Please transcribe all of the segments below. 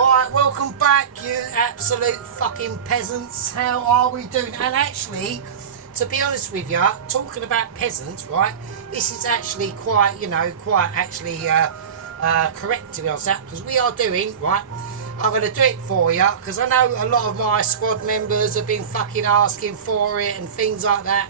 Right, welcome back, you absolute fucking peasants. How are we doing? And actually, to be honest with you, talking about peasants, right, this is actually quite, correct, to be honest, because we are doing, right, I'm going to do it for you, because I know a lot of my squad members have been fucking asking for it and things like that.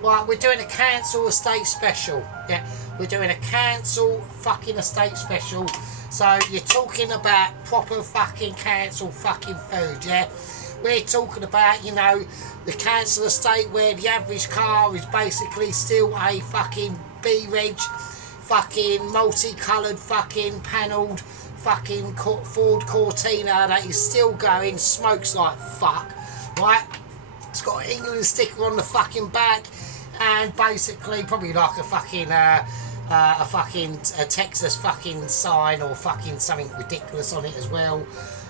Right, we're doing a cancel estate special. Yeah, we're doing a cancel fucking estate special. So you're talking about proper fucking council fucking food, yeah? We're talking about, you know, the council estate where the average car is basically still a fucking B-Reg, fucking multicoloured fucking panelled fucking Ford Cortina that is still going, smokes like fuck, right? It's got an England sticker on the fucking back and basically probably like a fucking a Texas fucking sign or fucking something ridiculous on it as well,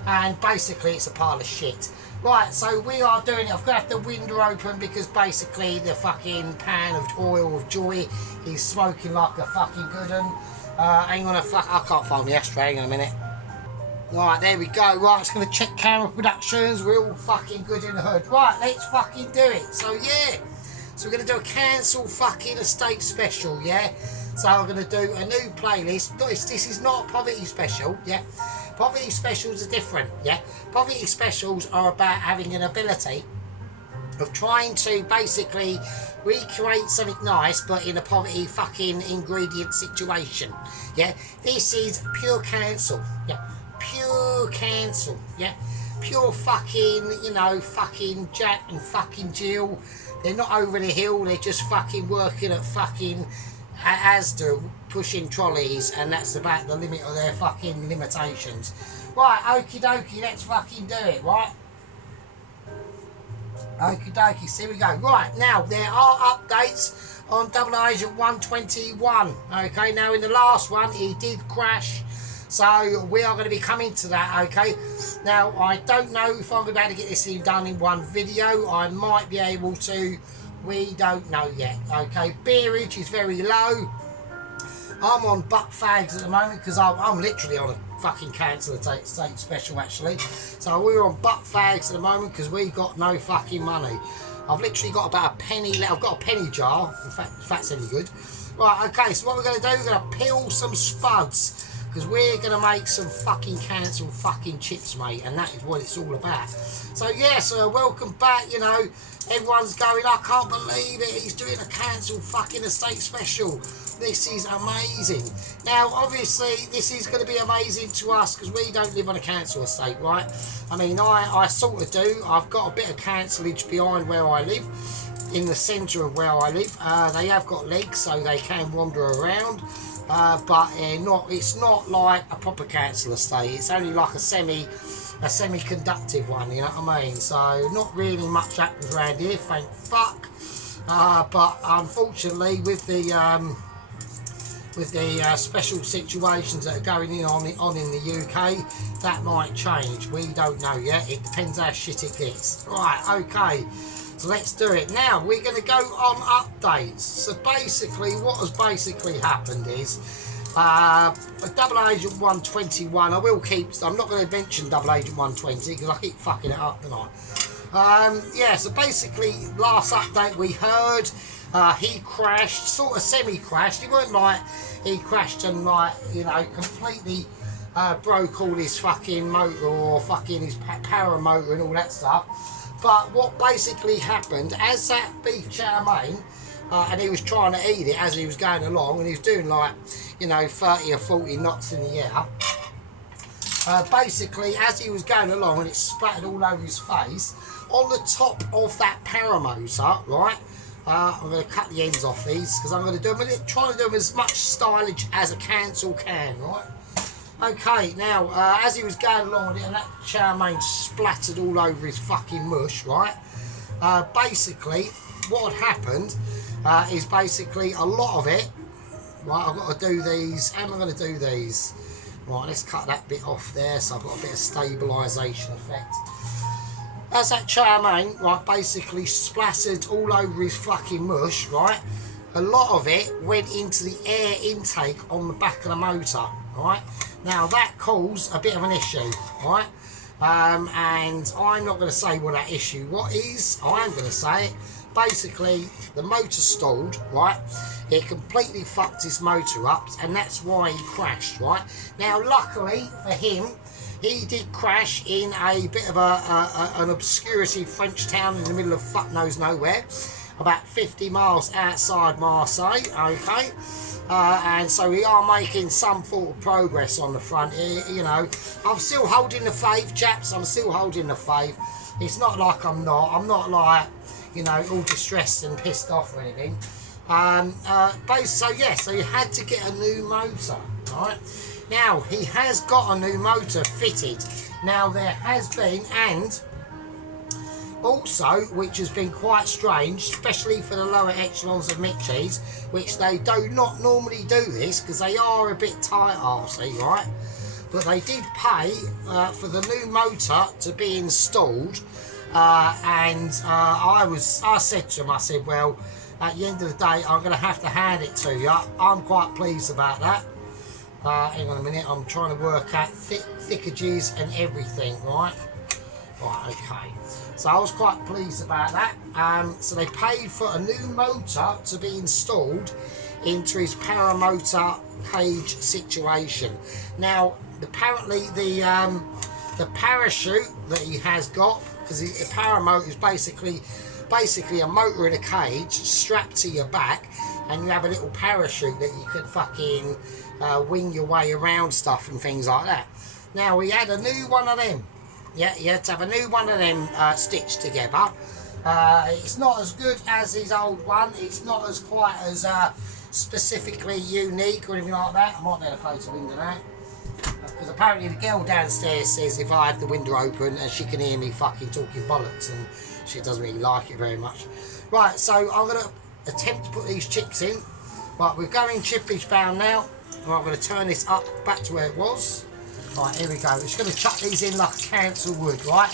and basically it's a pile of shit. Right, so we are doing it. I've got to have the window open because basically the fucking pan of oil of joy is smoking like a fucking good one. Hang on a fuck, I can't find the ashtray, hang on a minute. Right, there we go. Right, it's going to check camera productions. We're all fucking good in the hood. Right, let's fucking do it. So yeah, so we're going to do a cancel fucking estate special, yeah? So I'm going to do a new playlist. This is not a poverty special, yeah? Poverty specials are different, yeah? Poverty specials are about having an ability of trying to basically recreate something nice but in a poverty fucking ingredient situation, yeah? This is pure cancel, yeah? Pure cancel, yeah? Pure fucking, you know, fucking Jack and fucking Jill. They're not over the hill, they're just fucking working at fucking Asda pushing trolleys, and that's about the limit of their fucking limitations. Right, okie dokie, let's fucking do it, right? Okie dokie, so here we go. Right, now there are updates on Double Agent 121. Okay, now in the last one he did crash, so we are going to be coming to that. Okay, now I don't know if I'm going to be able to get this done in one video. I might be able to. We don't know yet, okay? Beerage is very low. I'm on butt fags at the moment because I'm literally on a fucking cancel estate special actually. So we're on butt fags at the moment because we got no fucking money. I've literally got about a penny left. I've got a penny jar, if that's any good. Right, okay, so what we're going to do, we're going to peel some spuds because we're going to make some fucking cancel fucking chips, mate, and that is what it's all about. So yes, welcome back, you know. Everyone's going, I can't believe it, he's doing a cancel fucking estate special. This is amazing. Now, obviously, this is going to be amazing to us because we don't live on a council estate, right? I mean, I sort of do. I've got a bit of councilage behind where I live, in the centre of where I live. They have got legs, so they can wander around. But it's not like a proper council estate. It's only like a semi-conductive one, you know what I mean? So not really much happens around here, thank fuck. But unfortunately, with the special situations that are going on in the UK, that might change. We don't know yet. It depends how shit it gets. Right, okay. So let's do it. Now we're going to go on updates. So basically, what has basically happened is Double Agent 121. I'm not going to mention Double Agent 120 because I keep fucking it up tonight. Yeah. So basically, last update we heard he crashed, sort of semi-crashed. He weren't like he crashed and like, you know, completely broke all his fucking motor or fucking his power motor and all that stuff. But what basically happened, as that beef chow mein, and he was trying to eat it as he was going along, and he was doing like, you know, 30 or 40 knots in the air. Basically, as he was going along and it splattered all over his face, on the top of that paramotor, right, I'm going to cut the ends off these because I'm going to do them, trying to do them as much stylish as a cancel can, right? Okay, now, as he was going along with it, and that chow mein splattered all over his fucking mush, right? Basically, what had happened is basically a lot of it, right, I've got to do these, how am I going to do these? Right, let's cut that bit off there, so I've got a bit of stabilisation effect. As that chow mein, right, basically splattered all over his fucking mush, right, a lot of it went into the air intake on the back of the motor, right? Now that caused a bit of an issue, right? And I'm not going to say what that issue what is. I am going to say it. Basically, the motor stalled, right? It completely fucked his motor up, and that's why he crashed, right? Now, luckily for him, he did crash in a bit of an obscurity French town in the middle of fuck knows nowhere, about 50 miles outside Marseille, okay? And so we are making some sort of progress on the front here, you know. I'm still holding the faith, chaps. I'm still holding the faith. It's not like I'm not like, you know, all distressed and pissed off or anything. So you had to get a new motor, right? Now, he has got a new motor fitted. Now, there has been, and also, which has been quite strange, especially for the lower echelons of Mitchies, which they do not normally do this because they are a bit tight arsey, right? But they did pay for the new motor to be installed, and I said to them, I said, well, at the end of the day, I'm going to have to hand it to you. I'm quite pleased about that. Hang on a minute, I'm trying to work out thickages and everything, right? Right, okay. So I was quite pleased about that. So they paid for a new motor to be installed into his paramotor cage situation. Now, apparently the parachute that he has got, because the paramotor is basically a motor in a cage strapped to your back, and you have a little parachute that you can fucking wing your way around stuff and things like that. Now, we had a new one of them. Yeah, you had to have a new one of them stitched together. It's not as good as his old one. It's not as quite as specifically unique or anything like that. I might be able to close the window now. Because apparently the girl downstairs says if I have the window open and she can hear me fucking talking bollocks, and she doesn't really like it very much. Right, so I'm going to attempt to put these chips in. Right, we're going chippage bound now. Right, I'm going to turn this up back to where it was. Right, here we go. We're just going to chuck these in like a council would, right?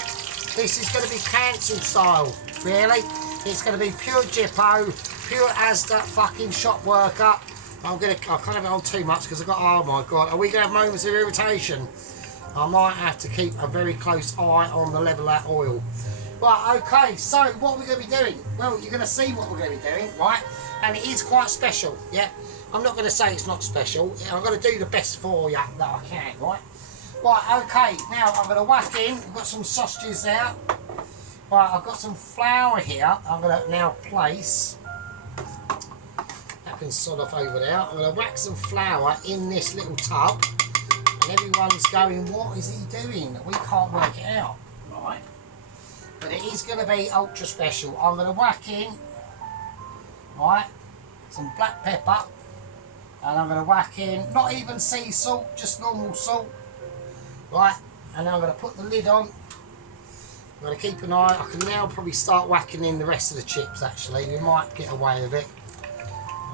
This is going to be council style, really. It's going to be pure Jippo, pure Asda fucking shop worker. I can't have it on too much because I've got, oh my God, are we going to have moments of irritation? I might have to keep a very close eye on the level of that oil. Right, okay, so what are we going to be doing? Well, you're going to see what we're going to be doing, right? And it is quite special, yeah? I'm not going to say it's not special. I'm going to do the best for you that I can, right? Right, okay, now I'm going to whack in. I've got some sausages there. Right, I've got some flour here. I'm going to now place. That can sod off over there. I'm going to whack some flour in this little tub. And everyone's going, what is he doing? We can't work it out, right? But it is going to be ultra special. I'm going to whack in, right, some black pepper. And I'm going to whack in, not even sea salt, just normal salt. Right, and now I'm going to put the lid on. I'm going to keep an eye. I can now probably start whacking in the rest of the chips. Actually, we might get away with it.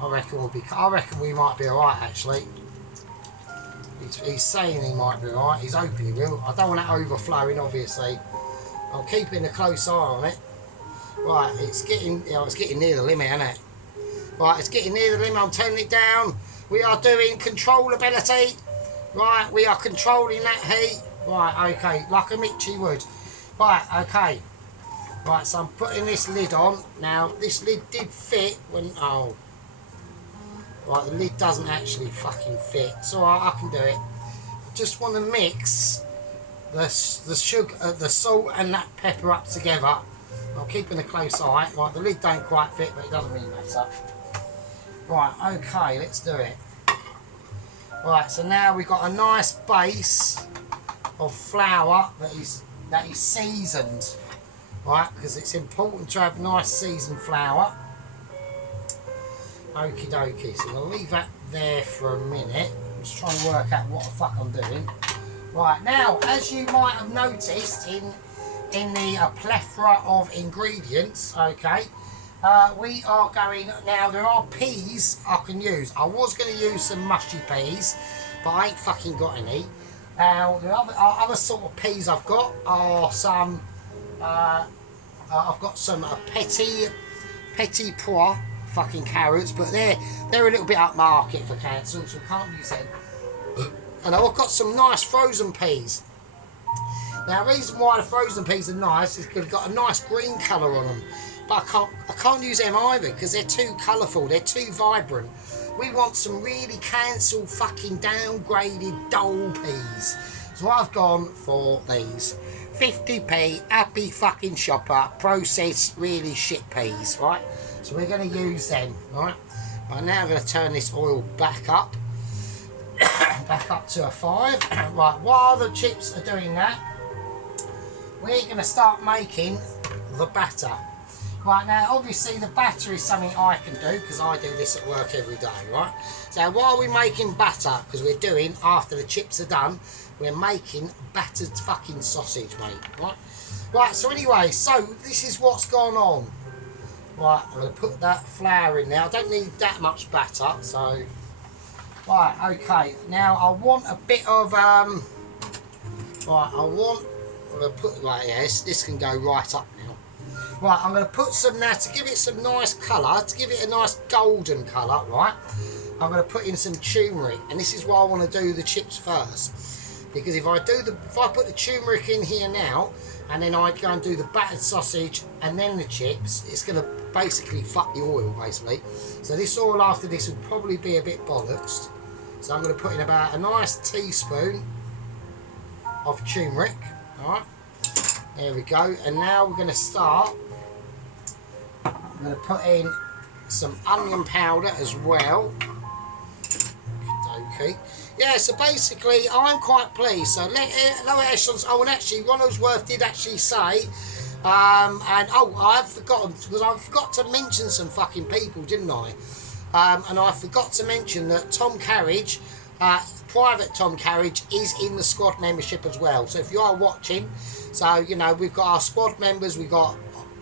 I reckon we might be all right. Actually, he's saying he might be all right. He's hoping he will. I don't want that overflowing. Obviously, I'm keeping a close eye on it. Right, it's getting near the limit, isn't it? Right, it's getting near the limit. I'm turning it down. We are doing controllability. Right, we are controlling that heat. Right, okay, like a Mitchie would. Right, okay. Right, so I'm putting this lid on. Now, this lid did fit when... Oh. Right, the lid doesn't actually fucking fit. So I can do it. Just want to mix the sugar, the salt and that pepper up together. I'm keeping a close eye. Right, the lid don't quite fit, but it doesn't really matter. Right, okay, let's do it. Right, so now we've got a nice base of flour that is seasoned, right? Because it's important to have nice seasoned flour. Okie dokie. So I'm gonna leave that there for a minute. I'm just trying to work out what the fuck I'm doing. Right, now, as you might have noticed in the plethora of ingredients, okay. We are going, now there are peas I can use. I was going to use some mushy peas, but I ain't fucking got any. Now, the other sort of peas I've got are some, I've got some petit pois fucking carrots, but they're a little bit upmarket for council, so we can't use them. And I've got some nice frozen peas. Now the reason why the frozen peas are nice is they've got a nice green colour on them. But I can't use them either because they're too colourful, they're too vibrant. We want some really cancelled fucking downgraded dull peas. So I've gone for these 50p happy fucking shopper processed really shit peas, right? So we're going to use them, right? I'm now going to turn this oil back up, back up to a 5. Right, while the chips are doing that, we're going to start making the batter. Right, now obviously the batter is something I can do because I do this at work every day, right? So while we're making batter, because we're doing, after the chips are done, we're making battered fucking sausage, mate, right? Right, so anyway, so this is what's gone on. Right, I'm going to put that flour in now. I don't need that much batter, so... Right, okay, now I want a bit of, right, I'm going to put, right, yeah, this can go right up now. Right, I'm going to put some now, to give it some nice colour, to give it a nice golden colour, right? I'm going to put in some turmeric, and this is why I want to do the chips first. Because if I put the turmeric in here now, and then I go and do the battered sausage and then the chips, it's going to basically fuck the oil, basically. So this oil after this will probably be a bit bollocks. So I'm going to put in about a nice teaspoon of turmeric, alright? There we go, and now we're going to start. I'm going to put in some onion powder as well. Okay. Yeah, so basically I'm quite pleased. So lower echelons. Oh, and actually Ronaldsworth did actually say, and oh, I've forgotten, because I forgot to mention some fucking people, didn't I? And I forgot to mention that Tom Carriage, Private Tom Carriage, is in the squad membership as well. So if you are watching, so you know we've got our squad members, we've got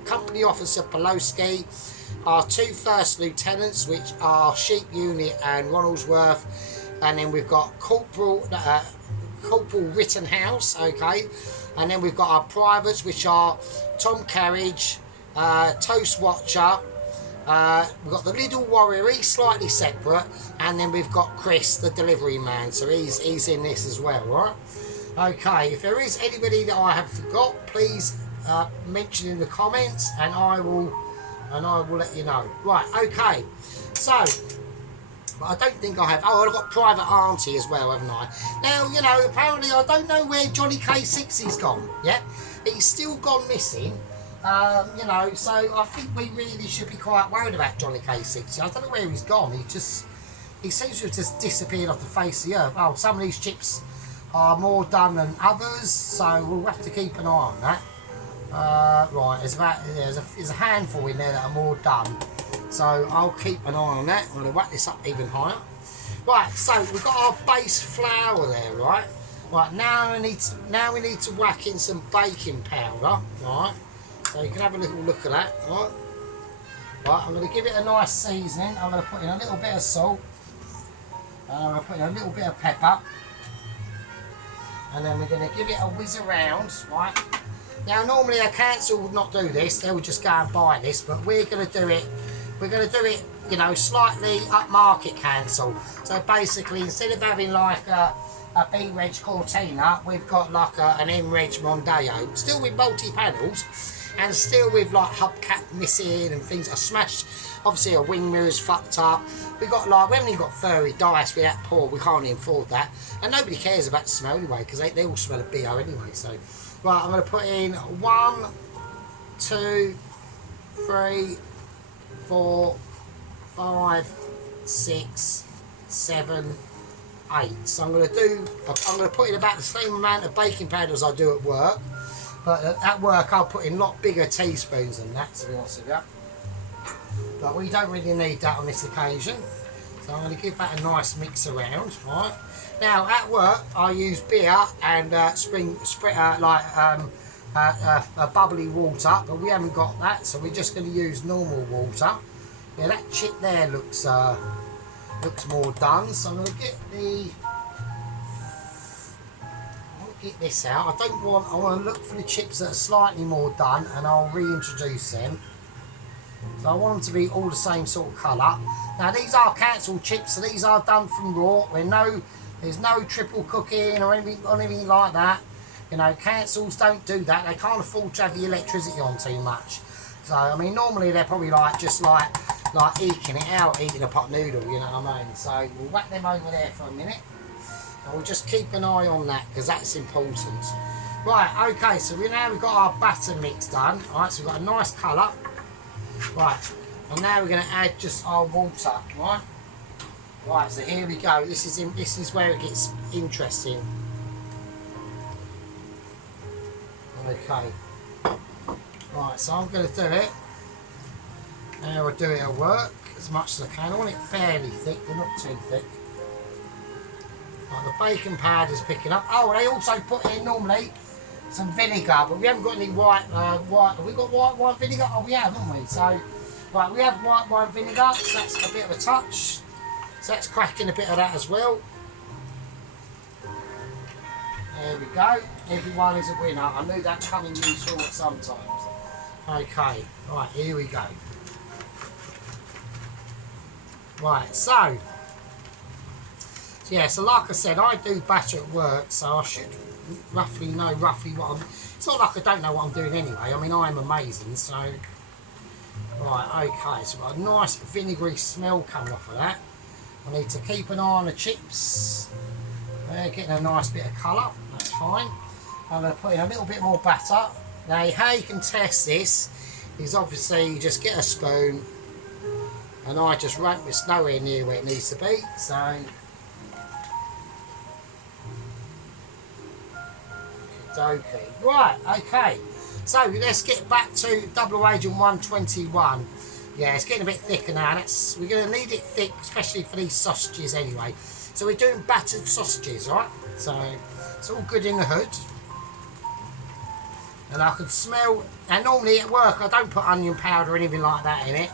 Company Officer Poloski, our 2 first lieutenants, which are Sheep Unit and Ronaldsworth, and then we've got Corporal Rittenhouse, okay, and then we've got our privates, which are Tom Carriage, Toast Watcher, we've got the Little Warrior, he's slightly separate, and then we've got Chris, the delivery man, so he's in this as well, right? Okay, if there is anybody that I have forgot, please mention in the comments, and I will let you know. Right, okay, so but I don't think I have. Oh, I've got Private Auntie as well, haven't I? Now, you know, apparently I don't know where Johnny K6 is gone. Yeah, he's still gone missing. You know, so I think we really should be quite worried about Johnny K6. I don't know where he's gone. He seems to have just disappeared off the face of the earth. Oh, some of these chips are more done than others, so we'll have to keep an eye on that. Right, there's a handful in there that are more done, so I'll keep an eye on that. I'm going to whack this up even higher. Right, so we've got our base flour there, right? Right, now we need to whack in some baking powder, right? So you can have a little look at that, right? Right, I'm going to give it a nice seasoning. I'm going to put in a little bit of salt, and I'm going to put in a little bit of pepper, and then we're going to give it a whiz around, right? Now normally a council would not do this, they would just go and buy this, but we're going to do it, you know, slightly upmarket council. So basically instead of having like a B-Reg Cortina, we've got like an M-Reg Mondeo, still with multi-panels, and still with like hubcap missing and things are smashed. Obviously a wing mirror's fucked up. We haven't even got furry dice, we're that poor, we can't even afford that. And nobody cares about the smell anyway, because they all smell of BO anyway, so. Right, I'm going to put in 1, 2, 3, 4, 5, 6, 7, 8. So I'm going to put in about the same amount of baking powder as I do at work. But at work I'll put in a lot bigger teaspoons than that, to be honest with you. But we don't really need that on this occasion. So I'm going to give that a nice mix around, right? Now at work I use beer and bubbly water, but we haven't got that, so we're just going to use normal water. Yeah, that chip there looks more done, so I'm going to get this out. I want to look for the chips that are slightly more done, and I'll reintroduce them. So I want them to be all the same sort of colour. Now these are cancelled chips, so these are done from raw. There's no triple cooking or anything like that. You know, councils don't do that. They can't afford to have the electricity on too much. So, I mean, normally they're probably like just like eking it out, eating a pot noodle, you know what I mean? So, we'll whack them over there for a minute. And we'll just keep an eye on that because that's important. Right, okay, so we've got our batter mix done. Alright, so we've got a nice colour. Right, and now we're going to add just our water, right? Right, so here we go. This is where it gets interesting. Okay. Right, so I'm going to do it. Now I'll do it at work as much as I can. I want it fairly thick, but not too thick. Right, the baking powder's picking up. Oh, they also put in normally some vinegar, but we haven't got any white. Have we got white wine vinegar? Oh, we have, haven't we? So, right, we have white wine vinegar. So that's a bit of a touch. So that's cracking a bit of that as well. There we go. Everyone is a winner. I knew that coming useful sometimes. Okay, right, here we go. Right, so yeah, so like I said, I do batter at work, so I should roughly know what I'm... It's not like I don't know what I'm doing anyway. I mean, I am amazing, so... Right, okay, so we've got a nice vinegary smell coming off of that. I need to keep an eye on the chips. They're getting a nice bit of colour, that's fine. I'm going to put in a little bit more batter. Now, how you can test this is obviously you just get a spoon, and I just run, it's nowhere near where it needs to be, so... Okay. Right, okay. So let's get back to Double Agent 121. Yeah, it's getting a bit thicker now. We're going to need it thick, especially for these sausages anyway. So we're doing battered sausages, right? So it's all good in the hood. And I can smell, and normally at work I don't put onion powder or anything like that in it.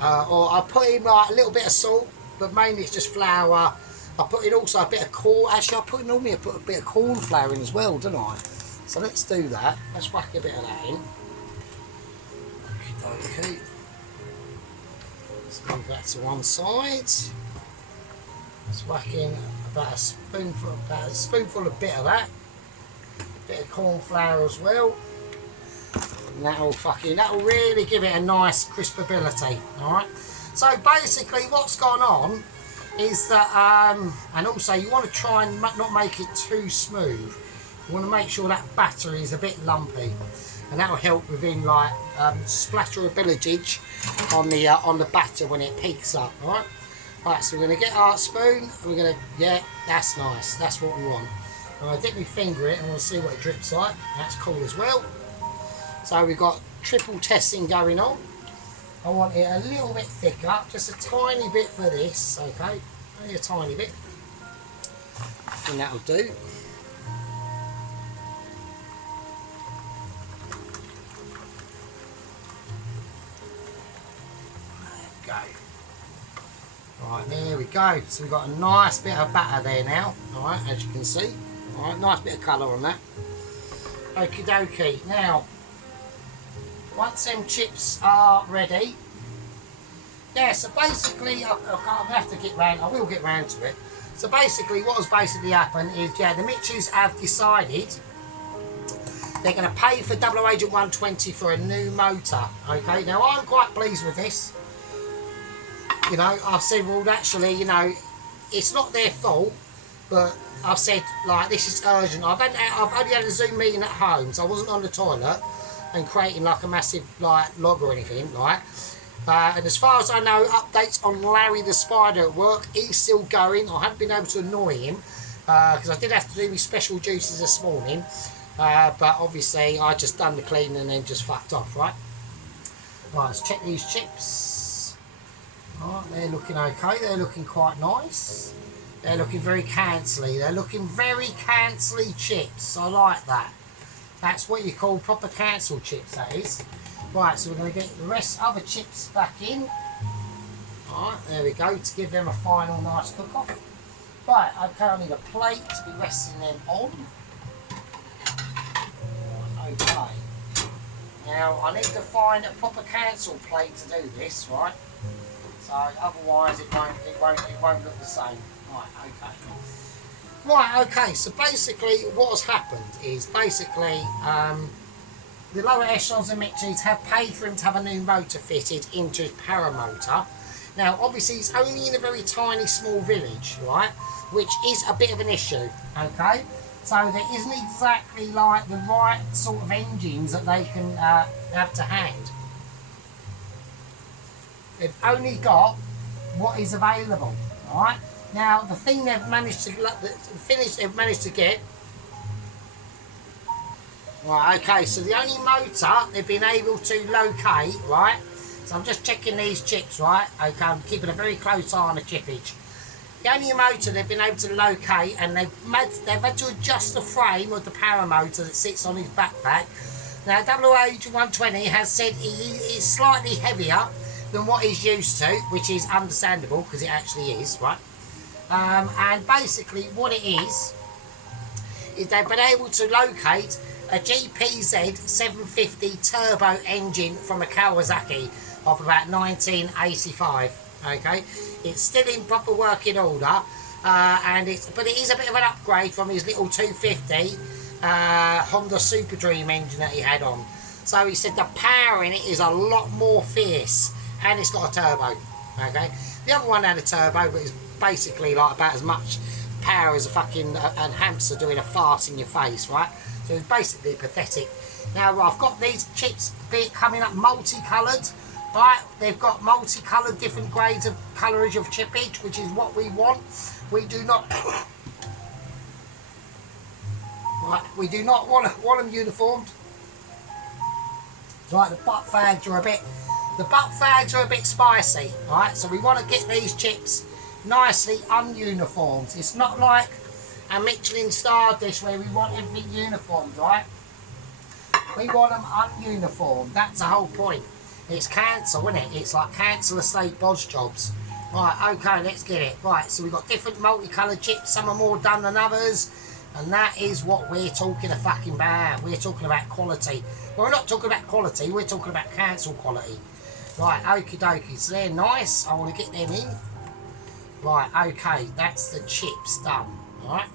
Or I put in like a little bit of salt, but mainly it's just flour. I put in also a bit of corn. Actually, normally I put a bit of corn flour in as well, don't I? So let's do that. Let's whack a bit of that in. Okay. Let's move that to one side. Let's whack in about a spoonful of bit of that. Bit of corn flour as well. And that'll really give it a nice crispability. Alright. So basically what's gone on is that, and also you want to try and not make it too smooth. You want to make sure that batter is a bit lumpy, and that will help within like splatterability on the batter when it peaks up. All right. Right. So we're going to get our spoon, and we're going to, yeah, that's nice. That's what we want. I'm going to dip my finger in it, and we'll see what it drips like. That's cool as well. So we've got triple testing going on. I want it a little bit thicker, just a tiny bit for this, okay? Only a tiny bit. I think that'll do. There we go. Right, there we go. So we've got a nice bit of batter there now, alright, as you can see. Alright, nice bit of colour on that. Okie dokie. Now, once them chips are ready, yeah, so basically, I will get round to it. So basically, what has basically happened is, yeah, the Mitches have decided they're going to pay for Double Agent 120 for a new motor, okay? Now, I'm quite pleased with this. You know, I've said, well, actually, you know, it's not their fault, but I've said, like, this is urgent. I've only had a Zoom meeting at home, so I wasn't on the toilet and creating like a massive like log or anything, like. And as far as I know, updates on Larry the Spider at work. He's still going. I haven't been able to annoy him because I did have to do my special juices this morning. But obviously, I just done the cleaning and then just fucked off, right? Right, let's check these chips. Right, they're looking okay. They're looking quite nice. They're looking very cancely. They're looking very cancely chips. I like that. That's what you call proper cancel chips, that is. Right, so we're going to get the rest other chips back in. Alright, there we go, to give them a final nice cook-off. Right, okay, I need a plate to be resting them on. Okay. Now, I need to find a proper cancel plate to do this, right? So, otherwise it won't look the same. Right, okay. Right, okay, so basically what has happened is basically the lower echelons of Mitchie's have paid for him to have a new motor fitted into his paramotor. Now, obviously, it's only in a very tiny, small village, right? Which is a bit of an issue, okay? So there isn't exactly like the right sort of engines that they can have to hand. They've only got what is available, right? Now, the thing they've managed to get. Right, okay, so the only motor they've been able to locate, right? So I'm just checking these chips, right? Okay, I'm keeping a very close eye on the chippage. The only motor they've been able to locate, and they've had to adjust the frame of the paramotor that sits on his backpack. Now, WH120 has said he is slightly heavier than what he's used to, which is understandable because it actually is, right? And basically what it is they've been able to locate a GPZ 750 turbo engine from a Kawasaki of about 1985. Okay, it's still in proper working order, but it is a bit of an upgrade from his little 250 Honda Super Dream engine that he had on. So he said the power in it is a lot more fierce, and it's got a turbo. Okay, the other one had a turbo, but it's basically like about as much power as a fucking a hamster doing a fart in your face, right? So it's basically pathetic. Now I've got these chips coming up multicoloured, right? They've got multicoloured, different grades of colourage of chippage, which is what we want. We do not, right? We do not want them uniformed. Right, the butt fags are a bit spicy, right? So we want to get these chips nicely ununiformed. It's not like a Michelin star dish where we want everything uniformed, right? We want them ununiformed. That's the whole point. It's cancel, isn't it? It's like cancel estate bodge jobs. Right, okay, let's get it. Right, so we've got different multicoloured chips. Some are more done than others. And that is what we're talking about. We're talking about quality. Well, we're not talking about quality. We're talking about cancel quality. Right, okie dokie. So they're nice. I want to get them in. Right, okay, that's the chips done. Alright,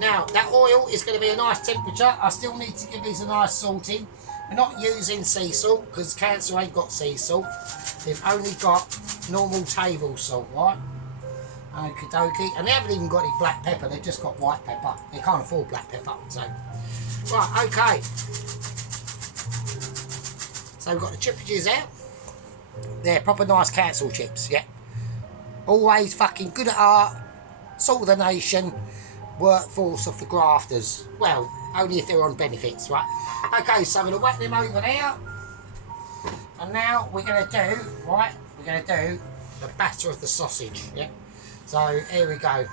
now that oil is going to be a nice temperature. I still need to give these a nice salting. We're not using sea salt because cancel ain't got sea salt. They've only got normal table salt, right? Okie dokie, and they haven't even got any black pepper. They've just got white pepper. They can't afford black pepper, so right, okay. So we've got the chippages out. They're proper nice cancel chips, yeah. Always fucking good at art, salt of the nation, workforce of the grafters. Well, only if they're on benefits, right? Okay, so I'm going to whack them over there. And now we're going to do, right, we're going to do the batter of the sausage, yeah? So, here we go.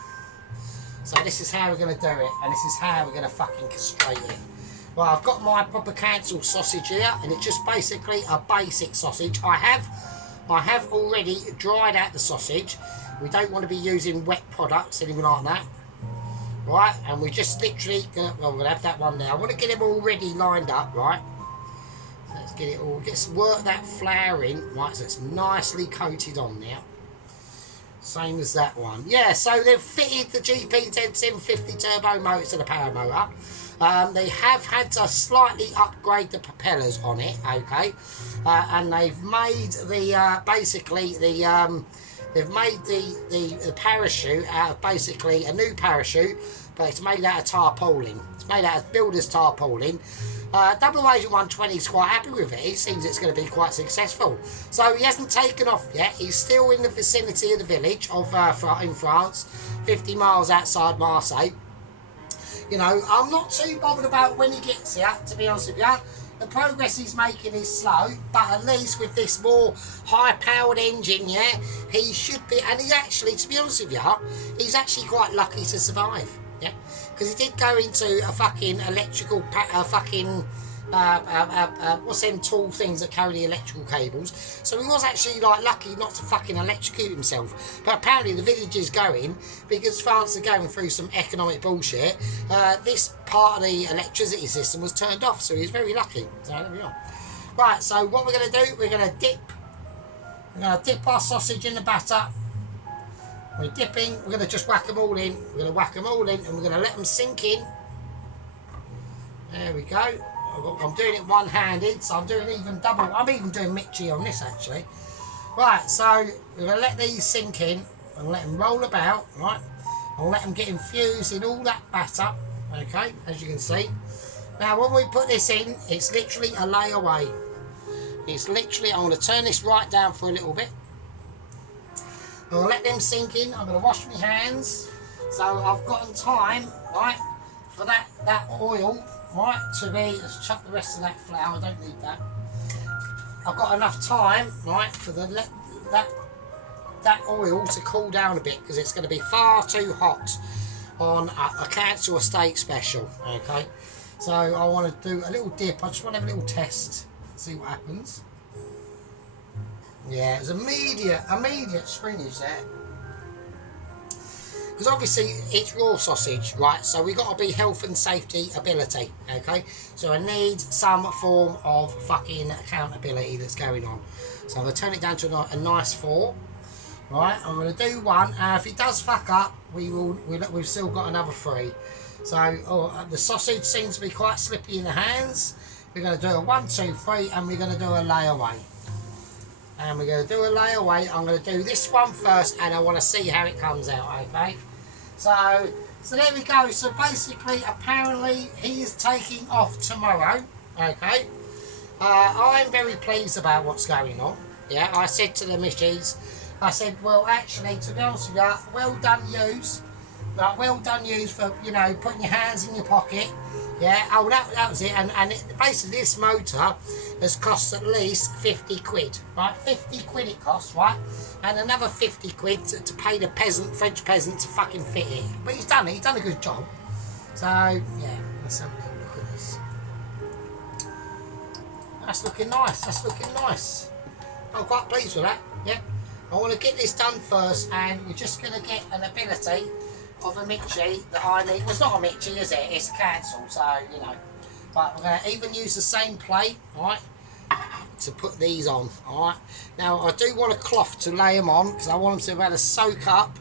So this is how we're going to do it, and this is how we're going to fucking castrate it. Well, I've got my proper cancel sausage here, and it's just basically a basic sausage. I have already dried out the sausage. We don't want to be using wet products, anything like that. Right, and we're just literally gonna, well, we're gonna have that one now. I want to get them already lined up, right? So let's get it all, work that flour in, right, so it's nicely coated on now. Same as that one. Yeah, so they've fitted the GP10 750 turbo motor to the power motor. They have had to slightly upgrade the propellers on it, okay? And they've made the, basically, the, they've made the parachute out of basically a new parachute, but it's made out of tarpaulin. It's made out of builder's tarpaulin. Double Agent 120 is quite happy with it. He seems it's going to be quite successful. So he hasn't taken off yet. He's still in the vicinity of the village of in France, 50 miles outside Marseille. You know, I'm not too bothered about when he gets here, to be honest with you. The progress he's making is slow, but at least with this more high-powered engine, yeah, he should be. And he actually, to be honest with you, he's actually quite lucky to survive, yeah, because he did go into a fucking electrical, what's them tall things that carry the electrical cables. So he was actually like lucky not to fucking electrocute himself. But apparently the village is going, because France are going through some economic bullshit. This part of the electricity system was turned off, so he's very lucky. So there we are. Right, so what we're going to do, we're going to dip our sausage in the batter. We're dipping, we're going to just whack them all in. We're going to whack them all in and we're going to let them sink in. There we go. I'm doing it one-handed, so I'm doing even double. I'm even doing Mitchy on this actually. Right, so we're going to let these sink in and let them roll about, right? And let them get infused in all that batter, okay, as you can see. Now when we put this in, it's literally a layaway. It's literally, I'm going to turn this right down for a little bit. I'm going to let them sink in. I'm going to wash my hands. So I've gotten time, right, for that oil, right, to be, let's chuck the rest of that flour, I don't need that. I've got enough time, right, for that oil to cool down a bit because it's going to be far too hot on a council estate special, okay. So I want to do a little dip. I just want to have a little test, see what happens. Yeah, it's immediate springage there. Because obviously it's raw sausage, right? So we've got to be health and safety ability, okay? So I need some form of fucking accountability that's going on. So I'm going to turn it down to a nice 4. Right, I'm going to do 1. If it does fuck up, we've still got another 3. So the sausage seems to be quite slippy in the hands. We're going to do a 1, 2, 3, and we're going to do a layaway. And we're going to do a layaway. I'm going to do this one first, and I want to see how it comes out, okay? So there we go. So basically, apparently, he is taking off tomorrow, okay? I'm very pleased about what's going on. Yeah, I said to the missus, I said, well, actually, to be honest with you, well done yous. Like, well done yous for, you know, putting your hands in your pocket. Yeah, oh, that was it. And basically, this motor has cost at least 50 quid, right? 50 quid it costs, right? And another 50 quid to pay the French peasant to fucking fit it. But he's done it. He's done a good job. So, yeah, let's have a little look at this. That's looking nice. That's looking nice. I'm quite pleased with that, yeah. I want to get this done first, and we're just going to get an ability of a Mitchy that I need. Well, it's not a Mitchy, is it? It's a cancel, so, you know. But we're going to even use the same plate, alright, to put these on, alright. Now, I do want a cloth to lay them on, because I want them to be able to soak up.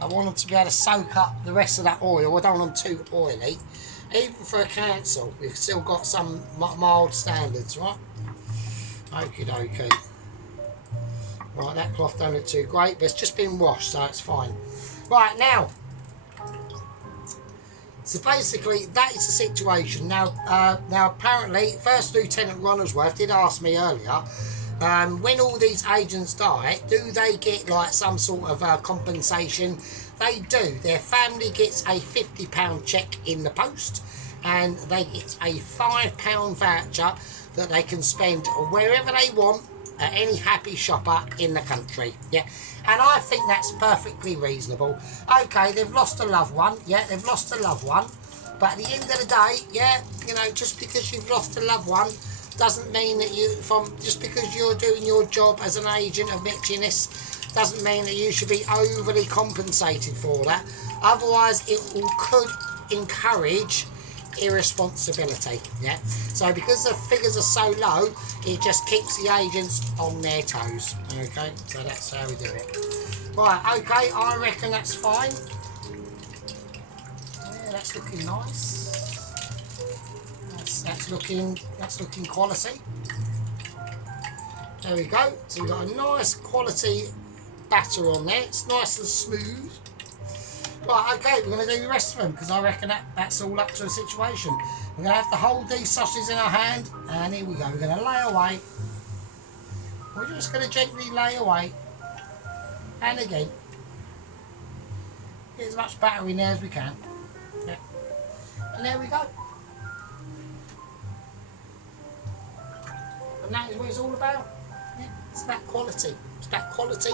I want them to be able to soak up the rest of that oil. I don't want them too oily. Even for a cancel, we've still got some mild standards, right? Okie dokie. Right, that cloth don't look too great, but it's just been washed, so it's fine. Right, now, so basically, that is the situation. Now, apparently, First Lieutenant Ronaldsworth did ask me earlier, when all these agents die, do they get, like, some sort of compensation? They do. Their family gets a £50 cheque in the post, and they get a £5 voucher that they can spend wherever they want, at any happy shopper in the country. Yeah, and I think that's perfectly reasonable. Okay, they've lost a loved one. Yeah, they've lost a loved one. But at the end of the day, yeah, you know, just because you've lost a loved one doesn't mean that just because you're doing your job as an agent of Mitchiness doesn't mean that you should be overly compensated for that. Otherwise, it could encourage irresponsibility. Yeah, so because the figures are so low, it just keeps the agents on their toes. Okay, so that's how we do it. Right, okay, I reckon that's fine. Yeah, that's looking nice. That's looking quality. There we go. So we've got a nice quality batter on there. It's nice and smooth. Right, okay, we're going to do the rest of them because I reckon that's all up to a situation. We're going to have to hold these sausages in our hand, and here we go. We're going to lay away. We're just going to gently lay away. And again, get as much batter in there as we can. Yeah. And there we go. And that is what it's all about. Yeah. It's about quality. It's about quality,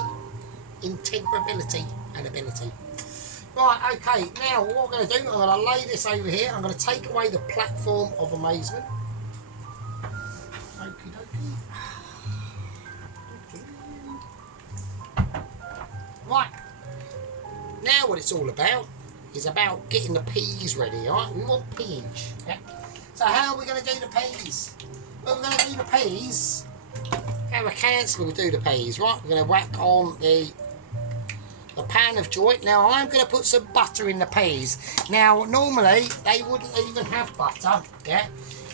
integrability, and ability. Right, okay, now what we're going to do, I'm going to lay this over here. I'm going to take away the platform of amazement. Okie dokie. Right, now what it's all about is about getting the peas ready, alright? We want peas, yeah? So how are we going to do the peas? Well, we're going to do the peas, how a councillor will do the peas, right? We're going to whack on the a pan of joy. Now I'm going to put some butter in the peas. Now normally they wouldn't even have butter, yeah.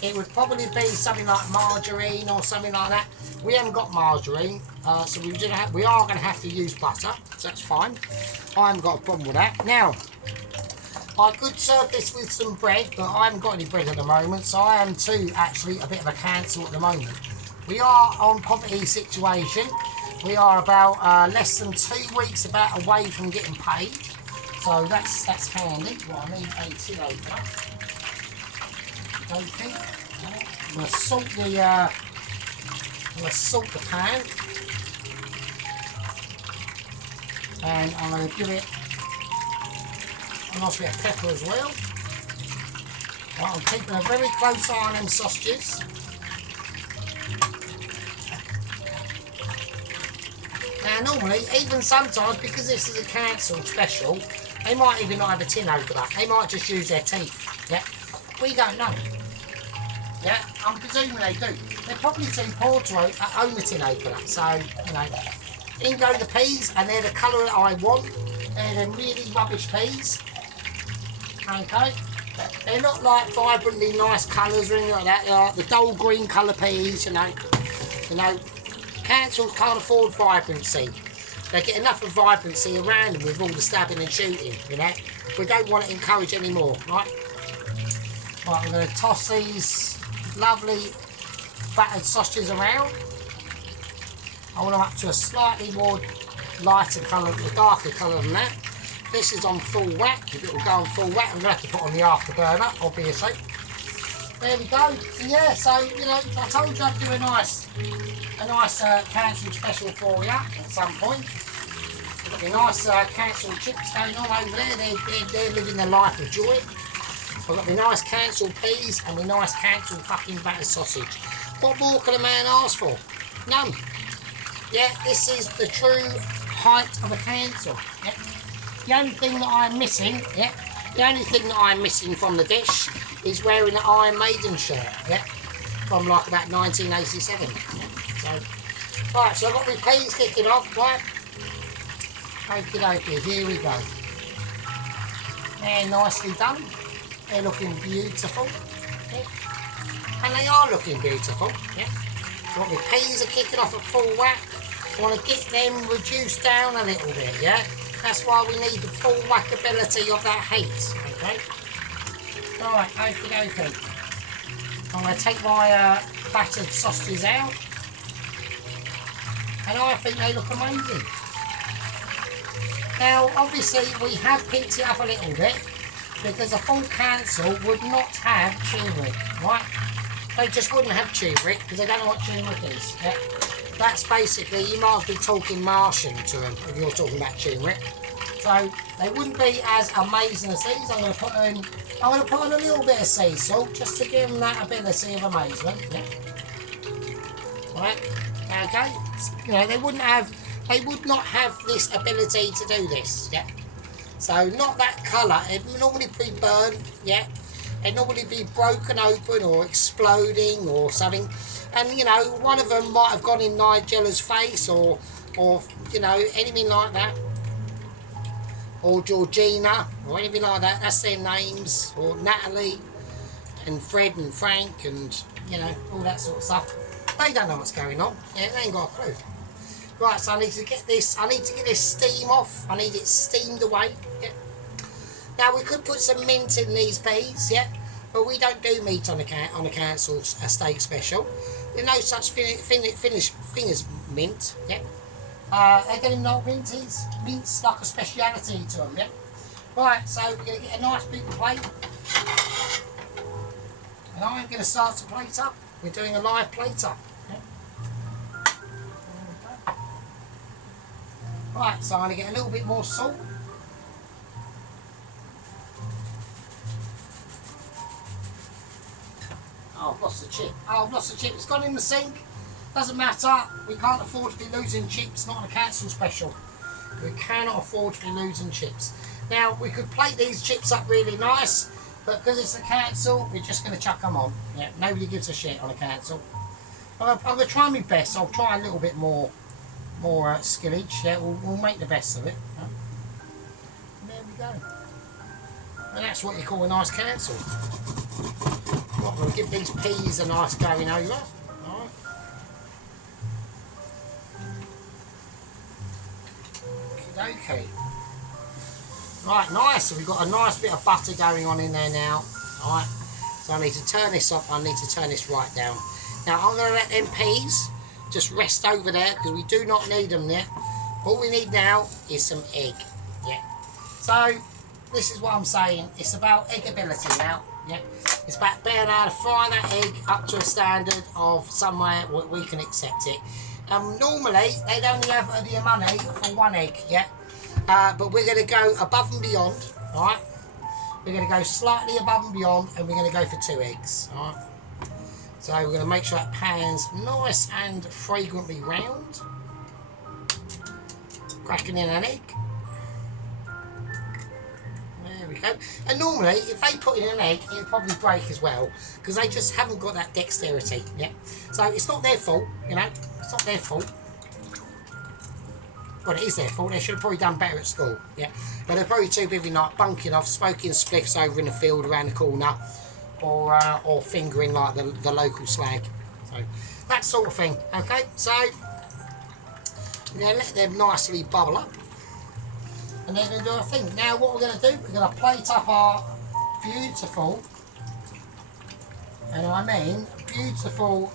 It would probably be something like margarine or something like that. We haven't got margarine, so we are going to have to use butter, so that's fine. I haven't got a problem with that. Now, I could serve this with some bread, but I haven't got any bread at the moment, so I am too actually a bit of a cancel at the moment. We are on poverty situation. We are about less than 2 weeks about away from getting paid, so that's handy. Well, I need a tin opener. Okay. I'm going to salt the pan, and I'm going to give it a nice bit of pepper as well. Right, I'm keeping a very close eye on them sausages. Now normally, even sometimes, because this is a cancelled special, they might even not have a tin opener. They might just use their teeth. Yeah, we don't know. Yeah, I'm presuming they do. They're probably too poor to own a tin opener. So, you know, in go the peas, and they're the colour that I want. They're the really rubbish peas. Okay, they're not like vibrantly nice colours or anything like that. They're like the dull green colour peas, you know. Councils can't afford vibrancy. They get enough of vibrancy around them with all the stabbing and shooting, you know. We don't want to encourage any more, right? Right, I'm going to toss these lovely battered sausages around. I want them up to a slightly more lighter colour, a darker colour than that. This is on full whack. If it will go on full whack, I'm going to have to put on the afterburner, obviously. There we go. So yeah, so you know, I told you I'd do a nice cancelled special for you at some point. Got the nice cancelled chips going on over there. They're living the life of joy. I've got the nice cancelled peas and the nice cancelled fucking battered sausage. What more can a man ask for? None. Yeah, this is the true height of a cancel. Yeah. The only thing that I'm missing, from the dish is wearing an Iron Maiden shirt, yeah, from like about 1987. Yeah. So, right, so I've got my peas kicking off, right? Okay, here we go. They're nicely done. They're looking beautiful, yeah. And they are looking beautiful, yeah. So my peas are kicking off at full whack. I want to get them reduced down a little bit, yeah. That's why we need the full whackability of that heat, okay? Right, okay. I'm going to take my battered sausages out, and I think they look amazing. Now, obviously, we have picked it up a little bit because a full cancel would not have turmeric, right? They just wouldn't have turmeric because they don't know what turmeric is. Yeah? That's basically, you might be talking Martian to them if you're talking about turmeric. So they wouldn't be as amazing as these. I'm going to put in a little bit of sea salt just to give them that ability of amazement. Yeah. Right. Okay. You know, they would not have this ability to do this. Yeah. So not that colour. It'd normally be burnt. Yeah. It'd normally be broken open or exploding or something. And you know, one of them might have gone in Nigella's face or you know, anything like that. Or Georgina, or anything like that. That's their names. Or Natalie, and Fred and Frank, and you know, all that sort of stuff. They don't know what's going on. Yeah, they ain't got a clue. Right, so I need to get this steam off. I need it steamed away. Yeah. Now we could put some mint in these peas, yeah, but we don't do meat on a council estate special. There's no such thing as mint, yeah. They don't know what mint is. Mint's like a speciality to them, yeah? Right, so we're going to get a nice big plate. And I'm going to start to plate up. We're doing a live plate up. Yeah? Right, so I'm going to get a little bit more salt. Oh, I've lost the chip. It's gone in the sink. Doesn't matter, we can't afford to be losing chips, not on a cancel special. We cannot afford to be losing chips. Now, we could plate these chips up really nice, but because it's a cancel, we're just going to chuck them on. Yeah, nobody gives a shit on a cancel. I'm going to try my best. I'll try a little bit more skillage. Yeah, we'll make the best of it. go. And that's what you call a nice cancel. Right, we'll give these peas a nice going over. Alright. Okay. Right, nice. So we've got a nice bit of butter going on in there now. Alright. So I need to turn this up. I need to turn this right down. Now I'm going to let them peas just rest over there because we do not need them yet. All we need now is some egg. Yeah. So this is what I'm saying. It's about eggability now. Yeah. It's about being able to fry that egg up to a standard of somewhere where we can accept it. Normally they'd only have the money for one egg. Yeah. But we're going to go above and beyond. All right. We're going to go slightly above and beyond, and we're going to go for 2 eggs. All right. So we're going to make sure that pan's nice and fragrantly round. Cracking in an egg. There we go. And normally, if they put in an egg, it'll probably break as well, because they just haven't got that dexterity. Yeah. So it's not their fault, you know. It's not their fault. Well, it is their fault. They should have probably done better at school. Yeah. But they're probably too busy like bunking off, smoking spliffs over in the field around the corner, or fingering like the local slag. So that sort of thing. Okay. So we're going to let them nicely bubble up. And they're going to do a thing. Now what we're going to do, we're going to plate up our beautiful, and I mean beautiful,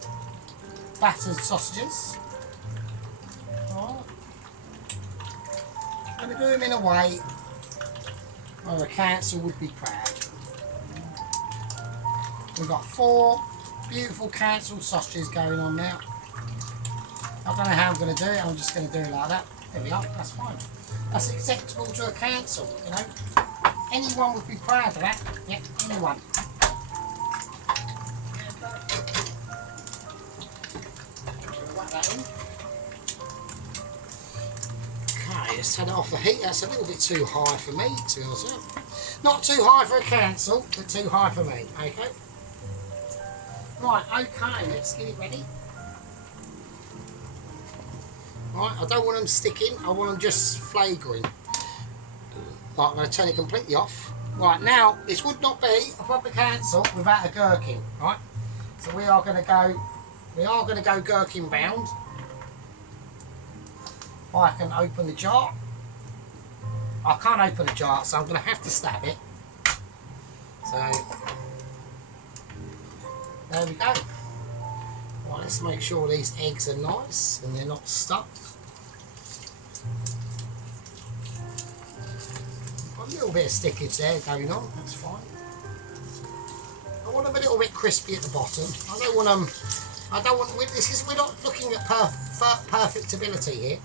battered sausages. Alright. I'm going to do them in a way where the council would be proud. We've got 4 beautiful council sausages going on now. I don't know how I'm going to do it, I'm just going to do it like that. There we are, that's fine. That's acceptable to a council, you know. Anyone would be proud of that. Yep, anyone. Whack that in. Okay, let's turn it off the heat. That's a little bit too high for me, to be honest with you. Not too high for a council, but too high for me. Okay. Right, okay, let's get it ready. Right, I don't want them sticking, I want them just flagrant. Right, I'm going to turn it completely off. Right, now, this would not be a proper cancel without a gherkin, right? So we are going to go gherkin bound. I can open the jar. I can't open the jar, so I'm going to have to stab it. So, there we go. Right, let's make sure these eggs are nice and they're not stuck. A little bit of stickage there going on, that's fine. I want them a little bit crispy at the bottom. I don't want them, we're not looking at perfectability here.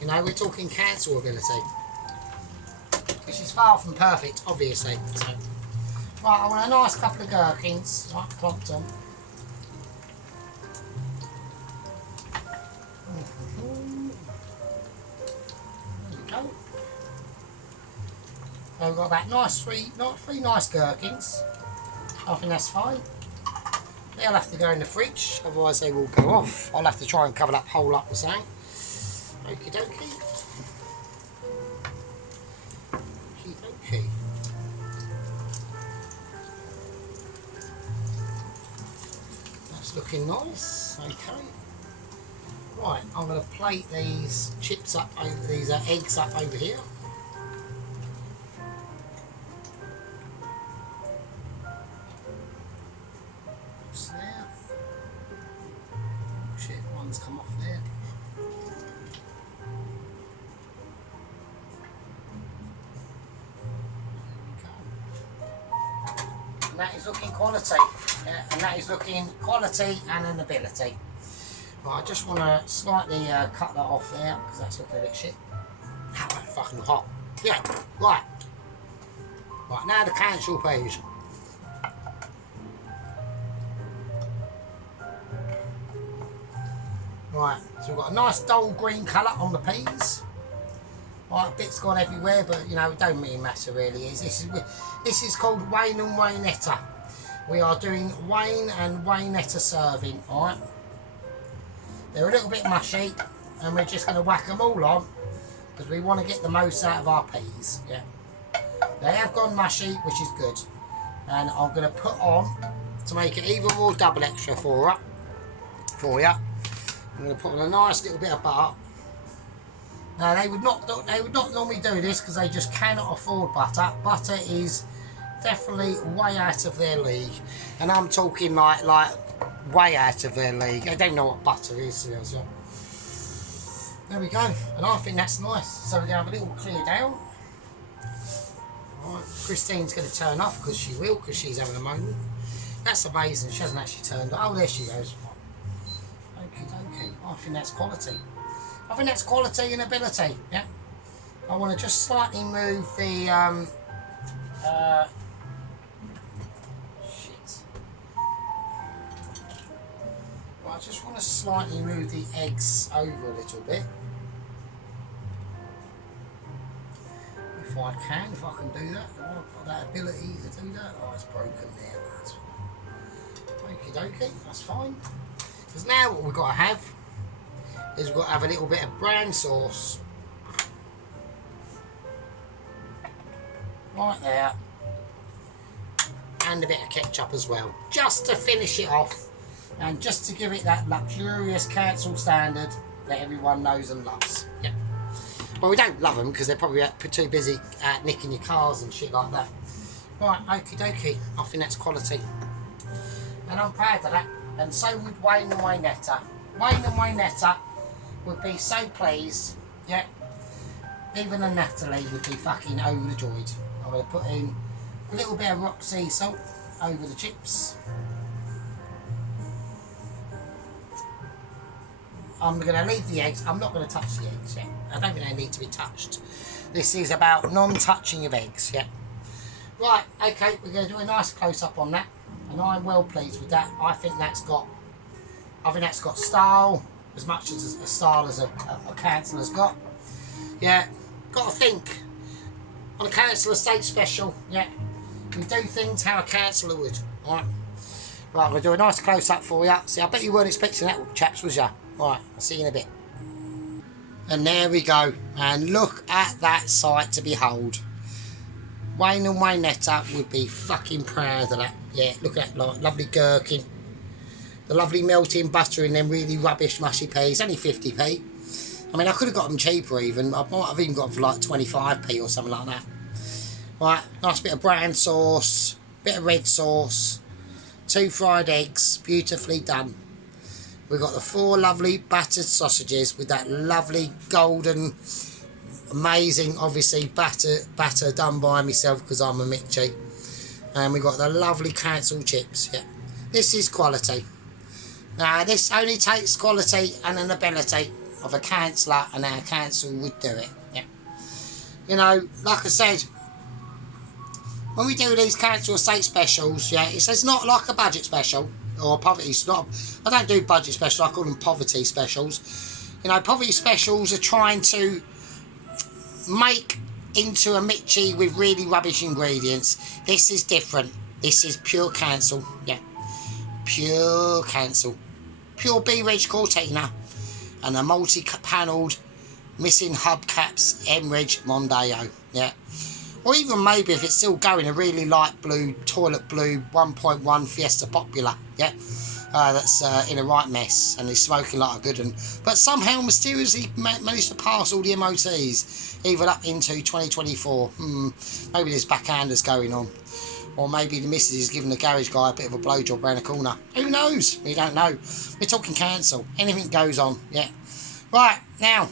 You know, we're talking cancel ability, which is far from perfect, obviously. So, right, I want a nice couple of gherkins, right, plopped on. There we go. So we've got about three nice gherkins. I think that's fine. They'll have to go in the fridge, otherwise they will go off. I'll have to try and cover that hole up the same. Okie dokie. Okie dokie. That's looking nice. Okay. Right, I'm going to plate these chips up over these eggs up over here. Just there. Shit, one's come off there. And that is looking quality, and that is looking quality and an ability. Right, I just want to slightly cut that off there because that's looking a bit shit. How fucking hot. Yeah, right. Right, now the cancel peas. Right, so we've got a nice dull green colour on the peas. Right, bits gone everywhere, but you know, it don't really matter really. This is called Wayne and Waynetta. We are doing Wayne and Waynetta serving, alright? They're a little bit mushy, and we're just going to whack them all on, because we want to get the most out of our peas, yeah? They have gone mushy, which is good. And I'm going to put on, to make it even more double extra for you. I'm going to put on a nice little bit of butter. Now they would not normally do this because they just cannot afford butter. Butter is definitely way out of their league, and I'm talking like way out of their league. I don't know what butter is, seriously. There we go, and I think that's nice. So we're going to have a little clear down. Right, Christine's going to turn off because she will, because she's having a moment. That's amazing. She hasn't actually turned off. Oh, there she goes. Okay. I think that's quality. I think that's quality and ability. Yeah. I want to just slightly move the I just want to slightly move the eggs over a little bit. If I can do that. Oh, I've got that ability to do that. Oh, it's broken there. Okie dokie, that's fine. Because now what we've got to have is we've got to have a little bit of brown sauce. Right there. And a bit of ketchup as well. Just to finish it off. And just to give it that luxurious council standard that everyone knows and loves. Yep. Well, we don't love them because they're probably too busy nicking your cars and shit like that. Right, okie dokie. I think that's quality. And I'm proud of that. And so would Wayne and Waynetta. Wayne and Waynetta would be so pleased. Yeah. Even a Natalie would be fucking overjoyed. I'm going to put in a little bit of rock sea salt over the chips. I'm going to leave the eggs. I'm not going to touch the eggs yet. I don't think they need to be touched. This is about non-touching of eggs, yeah. Right, okay, we're going to do a nice close-up on that. And I'm well pleased with that. I think that's got style, as much as a style as a council has got. Yeah, got to think. On a council estate special, yeah, we do things how a councillor would, right? Right, I'm going to do a nice close-up for you. See, I bet you weren't expecting that, chaps, was ya? Right, I'll see you in a bit. And there we go. And look at that sight to behold. Wayne and Waynetta would be fucking proud of that. Yeah, look at that, like, lovely gherkin. The lovely melting butter in them really rubbish mushy peas. Only 50p. I mean, I could have got them cheaper even. I might have even got them for like 25p or something like that. Right, nice bit of brown sauce. Bit of red sauce. 2 fried eggs. Beautifully done. We've got the 4 lovely battered sausages with that lovely golden, amazing, obviously, batter done by myself because I'm a Mitchie. And we've got the lovely council chips. Yeah. This is quality. Now, this only takes quality and an ability of a councillor, and our council would do it. Yeah. You know, like I said, when we do these council estate specials, yeah, it's not like a budget special. Or poverty, I don't do budget specials, I call them poverty specials. You know, poverty specials are trying to make into a Mitchie with really rubbish ingredients. This is different. This is pure council, yeah. Pure council. Pure B-Reg Cortina. And a multi-panelled missing hubcaps M-Reg Mondeo, yeah. Or even maybe if it's still going, a really light blue, toilet blue 1.1 Fiesta Popular, yeah? That's in a right mess and is smoking like a good one. But somehow mysteriously managed to pass all the MOTs, even up into 2024. Maybe there's backhanders going on. Or maybe the missus is giving the garage guy a bit of a blowjob around the corner. Who knows? We don't know. We're talking council. Anything goes on, yeah. Right, now,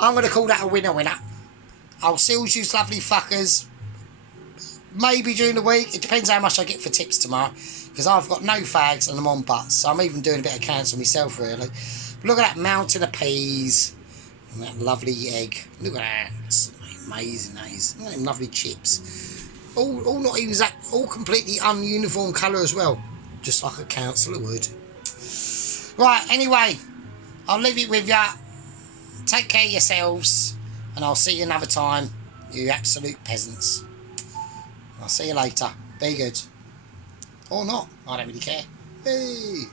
I'm going to call that a winner. I'll seal you lovely fuckers maybe during the week. It depends how much I get for tips tomorrow, because I've got no fags and I'm on butts, so I'm even doing a bit of council myself really. But look at that mountain of peas and that lovely egg. Look at that. It's amazing. Look at them lovely chips. All not even that, all completely ununiform colour as well, just like a councillor would. Right, anyway, I'll leave it with ya. Take care of yourselves. And I'll see you another time, you absolute peasants. I'll see you later. Be good. Or not. I don't really care. Hey.